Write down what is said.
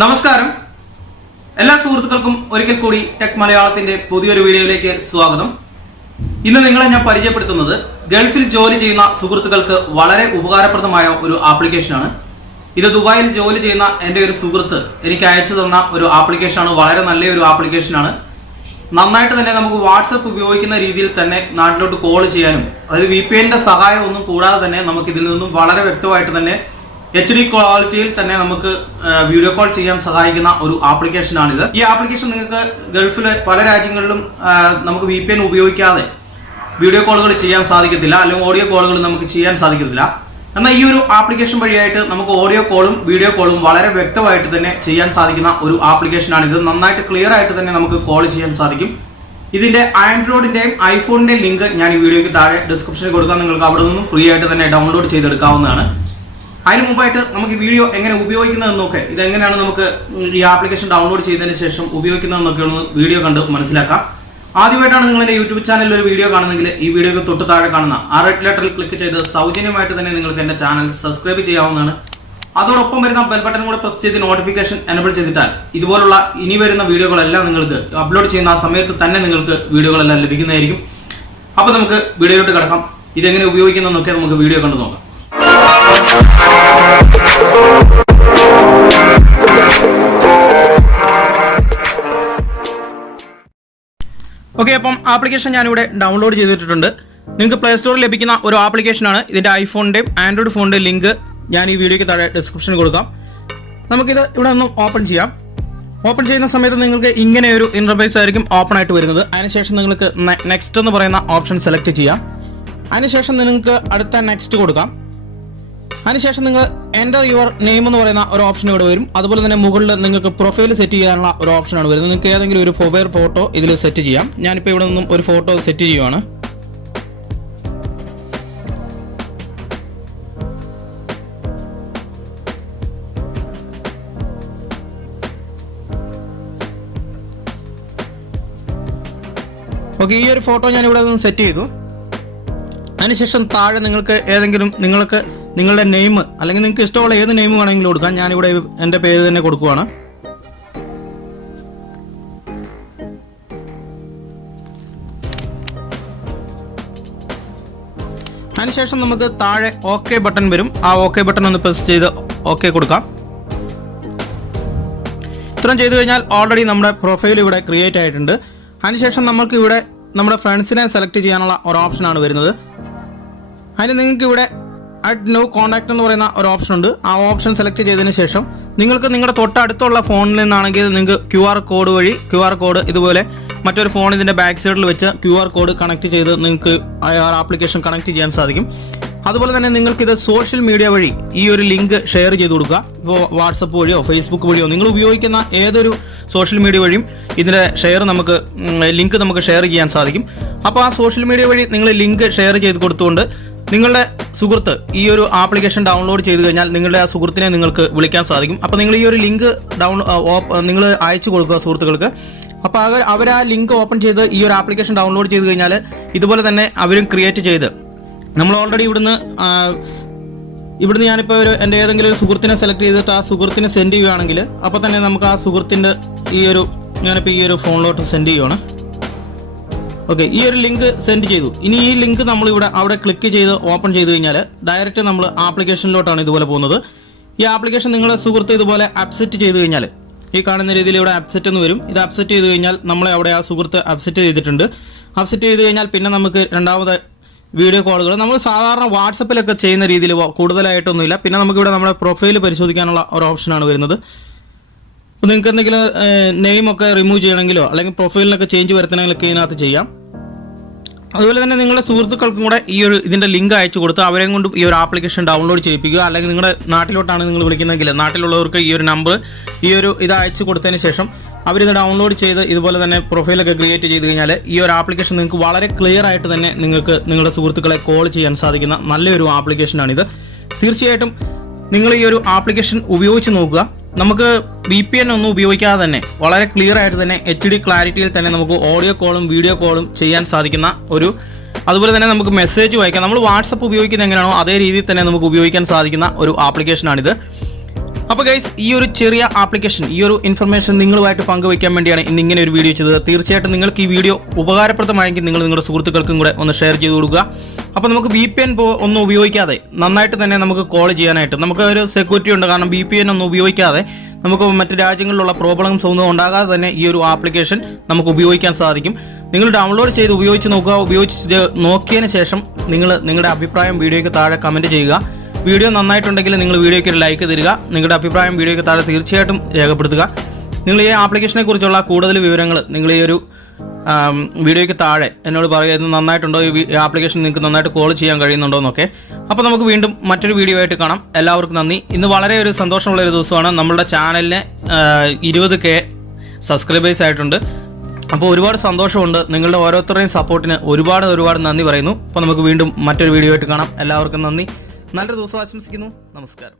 നമസ്കാരം എല്ലാ സുഹൃത്തുക്കൾക്കും ഒരിക്കൽ കൂടി ടെക് മലയാളത്തിന്റെ പുതിയൊരു വീഡിയോയിലേക്ക് സ്വാഗതം. ഇന്ന് നിങ്ങളെ ഞാൻ പരിചയപ്പെടുത്തുന്നത് ഗൾഫിൽ ജോലി ചെയ്യുന്ന സുഹൃത്തുക്കൾക്ക് വളരെ ഉപകാരപ്രദമായ ഒരു ആപ്ലിക്കേഷനാണ്. ഇത് ദുബായിൽ ജോലി ചെയ്യുന്ന എൻ്റെ ഒരു സുഹൃത്ത് എനിക്ക് അയച്ചു തന്ന ഒരു ആപ്ലിക്കേഷനാണ്. വളരെ നല്ലൊരു ആപ്ലിക്കേഷനാണ്. നന്നായിട്ട് തന്നെ നമുക്ക് വാട്സപ്പ് ഉപയോഗിക്കുന്ന രീതിയിൽ തന്നെ നാട്ടിലോട്ട് കോൾ ചെയ്യാനും, അതായത് VPNന്റെ സഹായം ഒന്നും കൂടാതെ തന്നെ നമുക്ക് ഇതിൽ നിന്നും വളരെ വ്യക്തമായിട്ട് തന്നെ HD ക്വാളിറ്റിയിൽ തന്നെ നമുക്ക് വീഡിയോ കോൾ ചെയ്യാൻ സഹായിക്കുന്ന ഒരു ആപ്ലിക്കേഷനാണിത്. ഈ ആപ്ലിക്കേഷൻ നിങ്ങൾക്ക് ഗൾഫിലെ പല രാജ്യങ്ങളിലും നമുക്ക് VPN ഉപയോഗിക്കാതെ വീഡിയോ കോളുകൾ ചെയ്യാൻ സാധിക്കത്തില്ല, അല്ലെങ്കിൽ ഓഡിയോ കോളുകൾ നമുക്ക് ചെയ്യാൻ സാധിക്കത്തില്ല. എന്നാൽ ഈ ഒരു ആപ്ലിക്കേഷൻ വഴിയായിട്ട് നമുക്ക് ഓഡിയോ കോളും വീഡിയോ കോളും വളരെ വ്യക്തമായിട്ട് തന്നെ ചെയ്യാൻ സാധിക്കുന്ന ഒരു ആപ്ലിക്കേഷനാണിത്. നന്നായിട്ട് ക്ലിയർ ആയിട്ട് തന്നെ നമുക്ക് കോൾ ചെയ്യാൻ സാധിക്കും. ഇതിന്റെ ആൻഡ്രോയിഡിന്റെയും ഐഫോണിന്റെയും ലിങ്ക് ഞാൻ ഈ വീഡിയോയ്ക്ക് താഴെ ഡിസ്ക്രിപ്ഷനിൽ കൊടുക്കാം. നിങ്ങൾക്ക് അവിടെ നിന്നും ഫ്രീ ആയിട്ട് തന്നെ ഡൗൺലോഡ് ചെയ്തെടുക്കാവുന്നതാണ്. അതിന് മുമ്പായിട്ട് നമുക്ക് ഈ വീഡിയോ എങ്ങനെ ഉപയോഗിക്കുന്നതെന്നൊക്കെ, ഇതെങ്ങനെയാണ് നമുക്ക് ഈ ആപ്ലിക്കേഷൻ ഡൗൺലോഡ് ചെയ്തതിന് ശേഷം ഉപയോഗിക്കുന്നതെന്നൊക്കെ ഒന്ന് വീഡിയോ കണ്ട് മനസ്സിലാക്കാം. ആദ്യമായിട്ടാണ് നിങ്ങൾ എന്റെ യൂട്യൂബ് ചാനലിൽ ഒരു വീഡിയോ കാണുന്നെങ്കിൽ ഈ വീഡിയോക്ക് തൊട്ട് താഴെ കാണുന്ന ആ റെഡ് ലെറ്ററിൽ ക്ലിക്ക് ചെയ്ത് സൗജന്യമായിട്ട് തന്നെ നിങ്ങൾക്ക് എന്റെ ചാനൽ സബ്സ്ക്രൈബ് ചെയ്യാവുന്നതാണ്. അതോടൊപ്പം വരുന്ന ബെൽ ബട്ടൺ കൂടെ പ്രസ് ചെയ്ത് നോട്ടിഫിക്കേഷൻ എനേബിൾ ചെയ്തിട്ടാൽ ഇതുപോലുള്ള ഇനി വരുന്ന വീഡിയോകളെല്ലാം നിങ്ങൾക്ക് അപ്ലോഡ് ചെയ്യുന്ന ആ സമയത്ത് തന്നെ നിങ്ങൾക്ക് വീഡിയോകളെല്ലാം ലഭിക്കുന്നതായിരിക്കും. അപ്പൊ നമുക്ക് വീഡിയോയിലോട്ട് കിടക്കാം. ഇതെങ്ങനെ ഉപയോഗിക്കുന്നതെന്നൊക്കെ നമുക്ക് വീഡിയോ കണ്ടു നോക്കാം. ഓക്കെ, അപ്പം ആപ്ലിക്കേഷൻ ഞാനിവിടെ ഡൗൺലോഡ് ചെയ്തിട്ടുണ്ട്. നിങ്ങൾക്ക് പ്ലേ സ്റ്റോറിൽ ലഭിക്കുന്ന ഒരു ആപ്ലിക്കേഷനാണ്. ഇതിന്റെ ഐഫോണിന്റെയും ആൻഡ്രോയിഡ് ഫോണിന്റെയും ലിങ്ക് ഞാൻ ഈ വീഡിയോയ്ക്ക് താഴെ ഡിസ്ക്രിപ്ഷനിൽ കൊടുക്കാം. നമുക്കിത് ഇവിടെ ഒന്ന് ഓപ്പൺ ചെയ്യാം. ഓപ്പൺ ചെയ്യുന്ന സമയത്ത് നിങ്ങൾക്ക് ഇങ്ങനെ ഒരു ഇന്റർഫേസ് ആയിരിക്കും ഓപ്പൺ ആയിട്ട് വരുന്നത്. അതിനുശേഷം നിങ്ങൾക്ക് നെക്സ്റ്റ് എന്ന് പറയുന്ന ഓപ്ഷൻ സെലക്ട് ചെയ്യാം. അതിനുശേഷം നിങ്ങൾക്ക് അടുത്ത നെക്സ്റ്റ് കൊടുക്കാം. അതിനുശേഷം നിങ്ങൾ എൻ്റർ യുവർ നെയിം എന്ന് പറയുന്ന ഒരു ഓപ്ഷൻ ഇവിടെ വരും. അതുപോലെ തന്നെ മുകളിൽ നിങ്ങൾക്ക് പ്രൊഫൈൽ സെറ്റ് ചെയ്യാനുള്ള ഒരു ഓപ്ഷനാണ് വരുന്നത്. നിങ്ങൾക്ക് ഏതെങ്കിലും ഒരു പ്രൊഫൈൽ ഫോട്ടോ ഇതിൽ സെറ്റ് ചെയ്യാം. ഞാനിപ്പോൾ ഇവിടെ നിന്നും ഒരു ഫോട്ടോ സെറ്റ് ചെയ്യുവാണ്. ഓക്കെ, ഈ ഒരു ഫോട്ടോ ഞാൻ ഇവിടെ നിന്ന് സെറ്റ് ചെയ്തു. അതിനുശേഷം താഴെ നിങ്ങൾക്ക് ഏതെങ്കിലും നിങ്ങളുടെ നെയിം അല്ലെങ്കിൽ നിങ്ങൾക്ക് ഇഷ്ടമുള്ള ഏത് നെയിം വേണമെങ്കിലും കൊടുക്കാം. ഞാനിവിടെ എൻ്റെ പേര് തന്നെ കൊടുക്കുവാണ്. അതിനുശേഷം നമുക്ക് താഴെ ഓക്കെ ബട്ടൺ വരും. ആ ഓക്കെ ബട്ടൺ ഒന്ന് പ്രസ് ചെയ്ത് ഓക്കെ കൊടുക്കാം. ഇത്രയും ചെയ്തു കഴിഞ്ഞാൽ ഓൾറെഡി നമ്മുടെ പ്രൊഫൈൽ ഇവിടെ ക്രിയേറ്റ് ആയിട്ടുണ്ട്. അതിനുശേഷം നമുക്ക് ഇവിടെ നമ്മുടെ ഫ്രണ്ട്സിനെ സെലക്ട് ചെയ്യാനുള്ള ഒരു ഓപ്ഷനാണ് വരുന്നത്. അതിന് നിങ്ങൾക്ക് ഇവിടെ അഡ് നോ കോൺടാക്ട് എന്ന് പറയുന്ന ഒരു ഓപ്ഷൻ ഉണ്ട്. ആ ഓപ്ഷൻ സെലക്ട് ചെയ്തതിന് ശേഷം നിങ്ങൾക്ക് നിങ്ങളുടെ തൊട്ടടുത്തുള്ള ഫോണിൽ നിന്നാണെങ്കിൽ നിങ്ങൾക്ക് QR കോഡ് ഇതുപോലെ മറ്റൊരു ഫോൺ ഇതിന്റെ ബാക്ക് സൈഡിൽ വെച്ച് QR കോഡ് കണക്ട് ചെയ്ത് നിങ്ങൾക്ക് ആ ആപ്ലിക്കേഷൻ കണക്ട് ചെയ്യാൻ സാധിക്കും. അതുപോലെ തന്നെ നിങ്ങൾക്കിത് സോഷ്യൽ മീഡിയ വഴി ഈ ഒരു ലിങ്ക് ഷെയർ ചെയ്ത് കൊടുക്കുക. ഇപ്പോൾ വാട്സപ്പ് വഴിയോ ഫേസ്ബുക്ക് വഴിയോ നിങ്ങൾ ഉപയോഗിക്കുന്ന ഏതൊരു സോഷ്യൽ മീഡിയ വഴിയും ഇതിന്റെ ലിങ്ക് നമുക്ക് ഷെയർ ചെയ്യാൻ സാധിക്കും. അപ്പോൾ ആ സോഷ്യൽ മീഡിയ വഴി നിങ്ങൾ ലിങ്ക് ഷെയർ ചെയ്ത് കൊടുത്തുകൊണ്ട് നിങ്ങളുടെ സുഹൃത്ത് ഈ ഒരു ആപ്ലിക്കേഷൻ ഡൗൺലോഡ് ചെയ്ത് കഴിഞ്ഞാൽ നിങ്ങളുടെ ആ സുഹൃത്തിനെ നിങ്ങൾക്ക് വിളിക്കാൻ സാധിക്കും. അപ്പോൾ നിങ്ങൾ ഈ ഒരു ലിങ്ക് നിങ്ങൾ അയച്ചു കൊടുക്കുക സുഹൃത്തുക്കൾക്ക്. അപ്പോൾ അവർ ആ ലിങ്ക് ഓപ്പൺ ചെയ്ത് ഈ ഒരു ആപ്ലിക്കേഷൻ ഡൗൺലോഡ് ചെയ്ത് കഴിഞ്ഞാൽ ഇതുപോലെ തന്നെ അവരും ക്രിയേറ്റ് ചെയ്ത് നമ്മൾ ഓൾറെഡി ഇവിടുന്ന് ഞാനിപ്പോൾ എൻ്റെ ഏതെങ്കിലും ഒരു സുഹൃത്തിനെ സെലക്ട് ചെയ്തിട്ട് ആ സുഹൃത്തിനെ സെൻഡ് ചെയ്യുകയാണെങ്കിൽ അപ്പോൾ തന്നെ നമുക്ക് ആ സുഹൃത്തിൻ്റെ ഞാനിപ്പോൾ ഈ ഒരു ഫോണിലോട്ട് സെൻഡ് ചെയ്യുവാണ്. ഓക്കെ, ഈ ഒരു ലിങ്ക് സെൻഡ് ചെയ്തു. ഇനി ഈ ലിങ്ക് നമ്മൾ അവിടെ ക്ലിക്ക് ചെയ്ത് ഓപ്പൺ ചെയ്ത് കഴിഞ്ഞാൽ ഡയറക്റ്റ് നമ്മൾ ആപ്ലിക്കേഷനിലോട്ടാണ് ഇതുപോലെ പോകുന്നത്. ഈ ആപ്ലിക്കേഷൻ നിങ്ങളുടെ സുഹൃത്ത് ഇതുപോലെ അപ്സെറ്റ് ചെയ്ത് കഴിഞ്ഞാൽ ഈ കാണുന്ന രീതിയിൽ ഇവിടെ അപ്സെറ്റ് എന്ന് വരും. ഇത് അപ്സെറ്റ് ചെയ്ത് കഴിഞ്ഞാൽ നമ്മളെ അവിടെ ആ സുഹൃത്ത് അപ്സെറ്റ് ചെയ്തിട്ടുണ്ട്. അപ്സെറ്റ് ചെയ്ത് കഴിഞ്ഞാൽ പിന്നെ നമുക്ക് രണ്ടാമത് വീഡിയോ കോളുകൾ നമ്മൾ സാധാരണ വാട്സപ്പിലൊക്കെ ചെയ്യുന്ന രീതിയിൽ കൂടുതലായിട്ടൊന്നുമില്ല. പിന്നെ നമുക്കിവിടെ നമ്മുടെ പ്രൊഫൈൽ പരിശോധിക്കാനുള്ള ഒരു ഓപ്ഷനാണ് വരുന്നത്. അപ്പോൾ നിങ്ങൾക്ക് എന്തെങ്കിലും നെയിമൊക്കെ റിമൂവ് ചെയ്യണമെങ്കിലോ അല്ലെങ്കിൽ പ്രൊഫൈലിനൊക്കെ ചേഞ്ച് വരുത്തണമെങ്കിലൊക്കെ ഇതിനകത്ത് ചെയ്യാം. അതുപോലെ തന്നെ നിങ്ങളുടെ സുഹൃത്തുക്കൾക്കും കൂടെ ഇതിന്റെ ലിങ്ക് അയച്ചു കൊടുത്ത് അവരെയും കൊണ്ട് ഈ ഒരു ആപ്ലിക്കേഷൻ ഡൗൺലോഡ് ചെയ്യിപ്പിക്കുക. അല്ലെങ്കിൽ നിങ്ങളുടെ നാട്ടിലോട്ടാണ് നിങ്ങൾ വിളിക്കുന്നതെങ്കിൽ നാട്ടിലുള്ളവർക്ക് ഈ ഒരു നമ്പർ ഇത് അയച്ചു കൊടുത്തതിന് ശേഷം അവരിത് ഡൗൺലോഡ് ചെയ്ത് ഇതുപോലെ തന്നെ പ്രൊഫൈലൊക്കെ ക്രിയേറ്റ് ചെയ്ത് കഴിഞ്ഞാൽ ഈ ഒരു ആപ്ലിക്കേഷൻ നിങ്ങൾക്ക് വളരെ ക്ലിയർ ആയിട്ട് തന്നെ നിങ്ങൾക്ക് നിങ്ങളുടെ സുഹൃത്തുക്കളെ കോൾ ചെയ്യാൻ സാധിക്കുന്ന നല്ലൊരു ആപ്ലിക്കേഷനാണിത്. തീർച്ചയായിട്ടും നിങ്ങൾ ഈ ഒരു ആപ്ലിക്കേഷൻ ഉപയോഗിച്ച് നോക്കുക. നമുക്ക് VPN ഒന്നും ഉപയോഗിക്കാതെ തന്നെ വളരെ ക്ലിയർ ആയിട്ട് തന്നെ HD ക്ലാരിറ്റിയിൽ തന്നെ നമുക്ക് ഓഡിയോ കോളും വീഡിയോ കോളും ചെയ്യാൻ സാധിക്കുന്ന അതുപോലെ തന്നെ നമുക്ക് മെസ്സേജ് അയക്കാം. നമ്മൾ വാട്സപ്പ് ഉപയോഗിക്കുന്നത് എങ്ങനെയാണോ അതേ രീതിയിൽ തന്നെ നമുക്ക് ഉപയോഗിക്കാൻ സാധിക്കുന്ന ഒരു ആപ്ലിക്കേഷനാണിത്. അപ്പോൾ ഗൈസ്, ഈ ഒരു ചെറിയ ആപ്ലിക്കേഷൻ, ഈ ഒരു ഇൻഫർമേഷൻ നിങ്ങളുമായിട്ട് പങ്കുവയ്ക്കാൻ വേണ്ടിയാണ് ഇന്ന് ഇങ്ങനെ ഒരു വീഡിയോ ചെയ്തത്. തീർച്ചയായിട്ടും നിങ്ങൾക്ക് ഈ വീഡിയോ ഉപകാരപ്രദമായെങ്കിൽ നിങ്ങൾ നിങ്ങളുടെ സുഹൃത്തുക്കൾക്കും കൂടെ ഒന്ന് ഷെയർ ചെയ്ത് കൊടുക്കുക. അപ്പോൾ നമുക്ക് VPN ഒന്നും ഉപയോഗിക്കാതെ നന്നായിട്ട് തന്നെ നമുക്ക് കോൾ ചെയ്യാനായിട്ട് നമുക്ക് ഒരു സെക്യൂരിറ്റി ഉണ്ട്. കാരണം VPN ഒന്നും ഉപയോഗിക്കാതെ നമുക്ക് മറ്റ് രാജ്യങ്ങളിലുള്ള പ്രോബ്ലംസ് ഒന്നും ഉണ്ടാകാതെ തന്നെ ഈ ഒരു ആപ്ലിക്കേഷൻ നമുക്ക് ഉപയോഗിക്കാൻ സാധിക്കും. നിങ്ങൾ ഡൗൺലോഡ് ചെയ്ത് ഉപയോഗിച്ച് നോക്കുക. ഉപയോഗിച്ച് നോക്കിയതിന് ശേഷം നിങ്ങളുടെ അഭിപ്രായം വീഡിയോയ്ക്ക് താഴെ കമൻറ്റ് ചെയ്യുക. വീഡിയോ നന്നായിട്ടുണ്ടെങ്കിൽ നിങ്ങൾ വീഡിയോയ്ക്ക് ഒരു ലൈക്ക് തരിക. നിങ്ങളുടെ അഭിപ്രായം വീഡിയോയ്ക്ക് താഴെ തീർച്ചയായിട്ടും രേഖപ്പെടുത്തുക. നിങ്ങൾ ഈ ആപ്ലിക്കേഷനെ കുറിച്ചുള്ള കൂടുതൽ വിവരങ്ങൾ നിങ്ങൾ ഈ ഒരു വീഡിയോയ്ക്ക് താഴെ എന്നോട് പറയുക. ഇത് നന്നായിട്ടുണ്ടോ, ഈ ആപ്ലിക്കേഷൻ നിങ്ങൾക്ക് നന്നായിട്ട് കോൾ ചെയ്യാൻ കഴിയുന്നുണ്ടോ എന്നൊക്കെ. അപ്പോൾ നമുക്ക് വീണ്ടും മറ്റൊരു വീഡിയോ ആയിട്ട് കാണാം. എല്ലാവർക്കും നന്ദി. ഇന്ന് വളരെ ഒരു സന്തോഷമുള്ള ഒരു ദിവസമാണ്. നമ്മളുടെ ചാനലിന് 20K സബ്സ്ക്രൈബേഴ്സ് ആയിട്ടുണ്ട്. അപ്പോൾ ഒരുപാട് സന്തോഷമുണ്ട്. നിങ്ങളുടെ ഓരോരുത്തരുടെയും സപ്പോർട്ടിന് ഒരുപാട് നന്ദി പറയുന്നു. അപ്പോൾ നമുക്ക് വീണ്ടും മറ്റൊരു വീഡിയോ ആയിട്ട് കാണാം. എല്ലാവർക്കും നന്ദി. നല്ലൊരു ദിവസം ആശംസിക്കുന്നു. നമസ്കാരം.